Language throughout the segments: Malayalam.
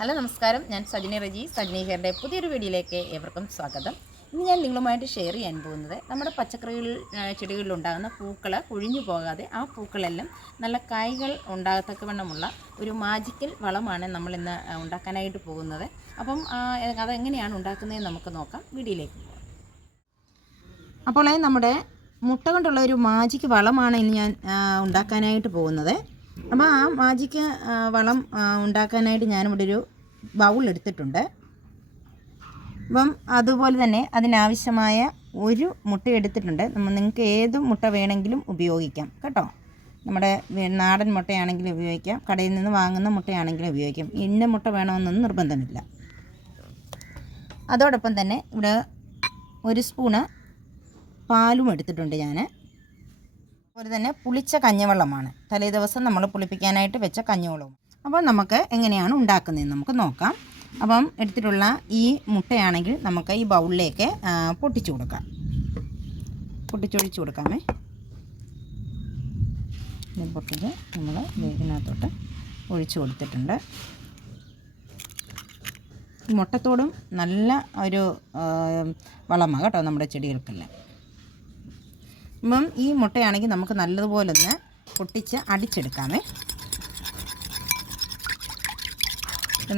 ഹലോ നമസ്കാരം. ഞാൻ സജിനി റജി. സജിനി ഹെയറിന്റെ പുതിയൊരു വീഡിയോയിലേക്ക് ഏവർക്കും സ്വാഗതം. ഇന്ന് ഞാൻ നിങ്ങളുമായിട്ട് ഷെയർ ചെയ്യാൻ പോകുന്നത് നമ്മുടെ പച്ചക്കറികൾ ചെടികളിൽ ചെടികളിലുണ്ടാകുന്ന പൂക്കൾ കുഴിഞ്ഞു പോകാതെ ആ പൂക്കളെല്ലാം നല്ല കായ്കൾ ഉണ്ടാകത്തക്കവണ്ണമുള്ള ഒരു മാജിക്കൽ വളമാണ് നമ്മളിന്ന് ഉണ്ടാക്കാനായിട്ട് പോകുന്നത്. അപ്പം അതെങ്ങനെയാണ് ഉണ്ടാക്കുന്നതെന്ന് നമുക്ക് നോക്കാം. വീഡിയോയിലേക്ക് പോകാം അപ്പോൾ നമ്മുടെ മുട്ട കൊണ്ടുള്ള ഒരു മാജിക് വളമാണ് ഇന്ന് ഞാൻ ഉണ്ടാക്കാനായിട്ട് പോകുന്നത്. അപ്പോൾ ആ മാജിക്ക് വളം ഉണ്ടാക്കാനായിട്ട് ഞാനിവിടെ ഒരു ബൗൾ എടുത്തിട്ടുണ്ട്. അപ്പം അതുപോലെ തന്നെ അതിനാവശ്യമായ ഒരു മുട്ട എടുത്തിട്ടുണ്ട്. നമ്മൾ നിങ്ങൾക്ക് ഏത് മുട്ട വേണമെങ്കിലും ഉപയോഗിക്കാം. കേട്ടോ? നമ്മുടെ നാടൻ മുട്ടയാണെങ്കിലും ഉപയോഗിക്കാം. കടയിൽ നിന്ന് വാങ്ങുന്ന മുട്ടയാണെങ്കിലും ഉപയോഗിക്കാം. ഇന്ന മുട്ട വേണമെന്നൊന്നും നിർബന്ധമില്ല. അതോടൊപ്പം തന്നെ ഇവിടെ ഒരു സ്പൂണ് പാലും എടുത്തിട്ടുണ്ട് ഞാൻ അതുപോലെ തന്നെ പുളിച്ച കഞ്ഞിവെള്ളമാണ്. തലേ ദിവസം നമ്മൾ പുളിപ്പിക്കാനായിട്ട് വെച്ച കഞ്ഞിവെള്ളവും. അപ്പോൾ നമുക്ക് എങ്ങനെയാണ് ഉണ്ടാക്കുന്നതെന്ന് നമുക്ക് നോക്കാം. അപ്പം എടുത്തിട്ടുള്ള ഈ മുട്ടയാണെങ്കിൽ നമുക്ക് ഈ ബൗളിലേക്ക് പൊട്ടിച്ചു കൊടുക്കാം. പൊട്ടിച്ചൊഴിച്ചു കൊടുക്കാമേ. ഇത് പൊട്ടിച്ച് നമ്മൾ ഇതിനകത്തോട്ട് ഒഴിച്ചു കൊടുത്തിട്ടുണ്ട്. മുട്ടത്തോടും നല്ല ഒരു വളമാണ് കേട്ടോ നമ്മുടെ ചെടികൾക്കെല്ലാം. അപ്പം ഈ മുട്ടയാണെങ്കിൽ നമുക്ക് നല്ലതുപോലെ ഒന്ന് പൊട്ടിച്ച് അടിച്ചെടുക്കാമേ.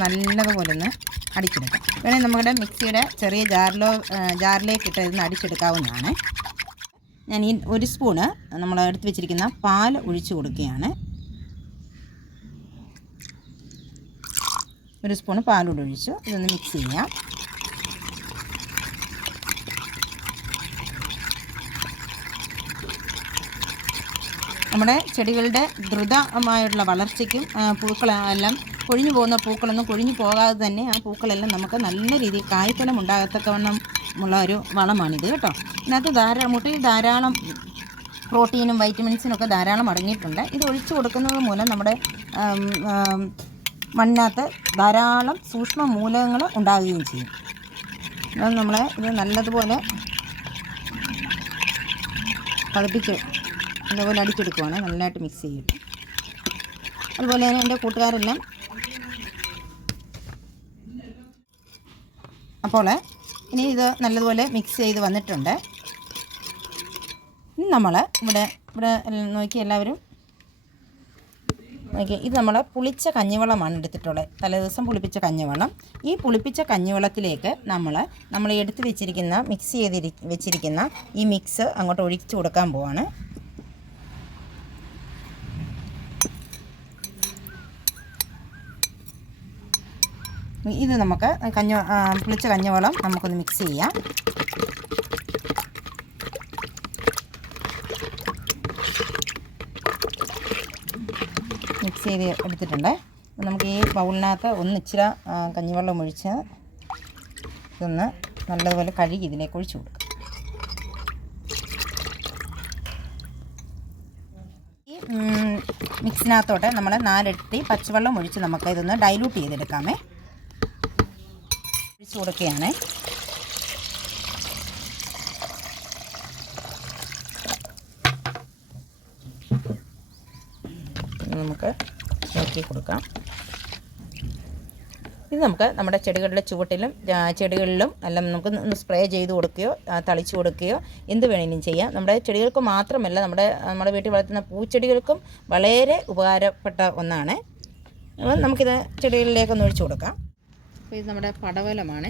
നല്ലതുപോലെ ഒന്ന് അടിച്ചെടുക്കാം. വേണമെങ്കിൽ നമ്മുടെ മിക്സിയുടെ ചെറിയ ജാറിലോ ജാറിലേക്ക് ഇട്ട് ഇതൊന്ന് അടിച്ചെടുക്കാവുന്നതാണ്. ഞാൻ ഈ ഒരു സ്പൂണ് നമ്മൾ എടുത്ത് വെച്ചിരിക്കുന്ന പാൽ ഒഴിച്ചു കൊടുക്കുകയാണ്. ഒരു സ്പൂണ് പാലൂടെ ഒഴിച്ചു. ഇതൊന്ന് മിക്സ് ചെയ്യാം. നമ്മുടെ ചെടികളുടെ ദ്രുതമായുള്ള വളർച്ചയ്ക്കും പൂക്കളെല്ലാം കൊഴിഞ്ഞു പോകുന്ന പൂക്കളൊന്നും കൊഴിഞ്ഞു പോകാതെ തന്നെ ആ പൂക്കളെല്ലാം നമുക്ക് നല്ല രീതിയിൽ കായ്ഫലം ഉണ്ടാകത്തക്കവണ്ണം ഉള്ള ഒരു വളമാണിത് കേട്ടോ. ഇതിനകത്ത് ധാരാളം മുട്ടയിൽ ധാരാളം പ്രോട്ടീനും വൈറ്റമിൻസിനും ഒക്കെ ധാരാളം അടങ്ങിയിട്ടുണ്ട്. ഇത് ഒഴിച്ചു കൊടുക്കുന്നത് മൂലം നമ്മുടെ മണ്ണിനകത്ത് ധാരാളം സൂക്ഷ്മ മൂലകങ്ങൾ ഉണ്ടാകുകയും ചെയ്യും. അത് നമ്മൾ ഇത് നല്ലതുപോലെ പതിപ്പിച്ച് നല്ലപോലെ അടിച്ചെടുക്കുവാണ്. നന്നായിട്ട് മിക്സ് ചെയ്യും അതുപോലെ തന്നെ എന്റെ കൂട്ടുകാരെല്ലാം അപ്പോൾ ഇനി ഇത് നല്ലതുപോലെ മിക്സ് ചെയ്ത് വന്നിട്ടുണ്ട്. ഇനി നമ്മൾ ഇവിടെ ഇവിടെ നോക്കി എല്ലാവരും. നോക്കി ഇത് നമ്മൾ പുളിച്ച കഞ്ഞിവെള്ളമാണ് എടുത്തിട്ടുള്ളത്. തലേദിവസം പുളിപ്പിച്ച കഞ്ഞിവെള്ളം. ഈ പുളിപ്പിച്ച കഞ്ഞിവെള്ളത്തിലേക്ക് നമ്മൾ നമ്മൾ എടുത്ത് വെച്ചിരിക്കുന്ന മിക്സ് ചെയ്തിരി വെച്ചിരിക്കുന്ന ഈ മിക്സ് അങ്ങോട്ട് ഒഴിച്ചു കൊടുക്കാൻ പോവാണ്. ഇത് നമുക്ക് കഞ്ഞ പുളിച്ച കഞ്ഞവെള്ളം നമുക്കൊന്ന് മിക്സ് ചെയ്യാം. മിക്സ് ചെയ്ത് എടുത്തിട്ടുണ്ട്. നമുക്ക് ഈ ബൗളിനകത്ത് ഒന്ന് ഇച്ചിരി കഞ്ഞിവെള്ളം ഒഴിച്ച് ഇതൊന്ന് നല്ലതുപോലെ കഴുകി ഇതിലേക്ക് ഒഴിച്ചു കൊടുക്കാം. ഈ മിക്സിനകത്തോട്ട് നമ്മൾ നാലിരട്ടി പച്ചവെള്ളം ഒഴിച്ച് നമുക്ക് ഇതൊന്ന് ഡൈലൂട്ട് ചെയ്തെടുക്കാമേ. ഒഴിച്ചു കൊടുക്കുകയാണ്. നമുക്ക് നോക്കി കൊടുക്കാം. ഇത് നമുക്ക് നമ്മുടെ ചെടികളുടെ ചുവട്ടിലും ചെടികളിലും എല്ലാം നമുക്ക് സ്പ്രേ ചെയ്ത് കൊടുക്കുകയോ തളിച്ചു കൊടുക്കുകയോ എന്ത് വേണമെങ്കിലും ചെയ്യാം. നമ്മുടെ ചെടികൾക്ക് മാത്രമല്ല നമ്മുടെ നമ്മുടെ വീട്ടിൽ വളർത്തുന്ന പൂച്ചെടികൾക്കും വളരെ ഉപകാരപ്പെട്ട ഒന്നാണ്. അപ്പം നമുക്കിത് ചെടികളിലേക്കൊന്ന് ഒഴിച്ചു കൊടുക്കാം. അപ്പോൾ ഇത് നമ്മുടെ പടവലമാണ്.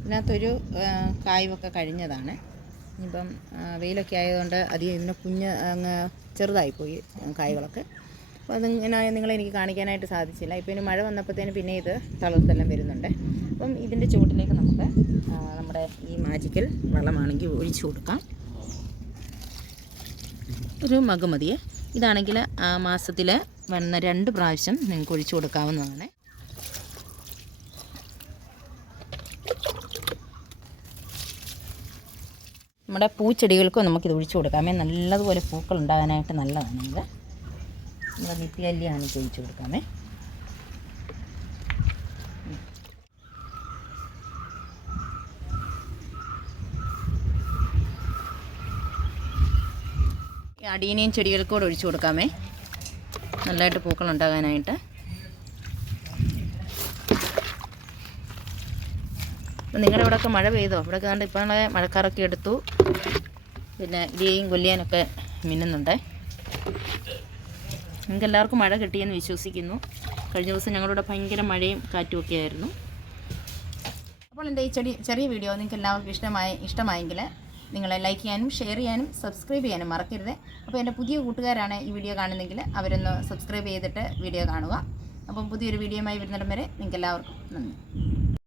ഇതിനകത്തൊരു കായ്വൊക്കെ കഴിഞ്ഞതാണ് ഇനിയിപ്പം വെയിലൊക്കെ ആയതുകൊണ്ട് അധികം ഇതിന് കുഞ്ഞ് അങ്ങ് ചെറുതായിപ്പോയി കായ്കളൊക്കെ. അപ്പോൾ അതിങ്ങനെ നിങ്ങളെനിക്ക് കാണിക്കാനായിട്ട് സാധിച്ചില്ല. ഇപ്പോൾ ഇനി മഴ വന്നപ്പോഴത്തേന് പിന്നെ ഇത് തളർത്തെല്ലാം വരുന്നുണ്ട്. അപ്പം ഇതിന്റെ ചുവട്ടിലേക്ക് നമുക്ക് നമ്മുടെ ഈ മാജിക്കൽ വെള്ളമാണെങ്കിൽ ഒഴിച്ചു കൊടുക്കാം. ഒരു മകുമതിയെ മതിയെ ഇതാണെങ്കിൽ മാസത്തിൽ വന്ന രണ്ട് പ്രാവശ്യം നിങ്ങൾക്ക് ഒഴിച്ചു കൊടുക്കാവുന്നതാണ്. നമ്മുടെ പൂച്ചെടികൾക്കും നമുക്കിത് ഒഴിച്ചു കൊടുക്കാമേ നല്ലതുപോലെ പൂക്കൾ ഉണ്ടാകാനായിട്ട് നല്ലതാണ് ഇത്. നമ്മുടെ നിത്യല്ലിയാണ് ഇത് ഒഴിച്ചു കൊടുക്കാമേ അടീനയും കൂടെ ഒഴിച്ചു കൊടുക്കാമേ നല്ലതായിട്ട് പൂക്കൾ ഉണ്ടാകാനായിട്ട്. നിങ്ങളുടെ ഇവിടെയൊക്കെ മഴ പെയ്തോ? ഇവിടെ കണ്ട് ഇപ്പോൾ മഴക്കാറൊക്കെ എടുത്തു. പിന്നെ ഇടിയും കൊല്ലിയാനൊക്കെ മിന്നുന്നുണ്ട്. നിങ്ങൾക്ക് എല്ലാവർക്കും മഴ കിട്ടിയെന്ന് വിശ്വസിക്കുന്നു. കഴിഞ്ഞ ദിവസം ഞങ്ങളുടെ ഭയങ്കര മഴയും കാറ്റും ഒക്കെ ആയിരുന്നു. അപ്പോൾ എന്റെ ഈ ചെടി ചെറിയ വീഡിയോ നിങ്ങൾക്ക് എല്ലാവർക്കും ഇഷ്ടമായി ഇഷ്ടമായെങ്കിൽ നിങ്ങളെ ലൈക്ക് ചെയ്യാനും ഷെയർ ചെയ്യാനും സബ്സ്ക്രൈബ് ചെയ്യാനും മറക്കരുത്. അപ്പോൾ എന്റെ പുതിയ കൂട്ടുകാരാണ് ഈ വീഡിയോ കാണുന്നെങ്കിൽ അവരൊന്ന് സബ്സ്ക്രൈബ് ചെയ്തിട്ട് വീഡിയോ കാണുക. അപ്പം പുതിയൊരു വീഡിയോയുമായി വരുന്നിടം വരെ നിങ്ങൾക്ക് എല്ലാവർക്കും നന്ദി.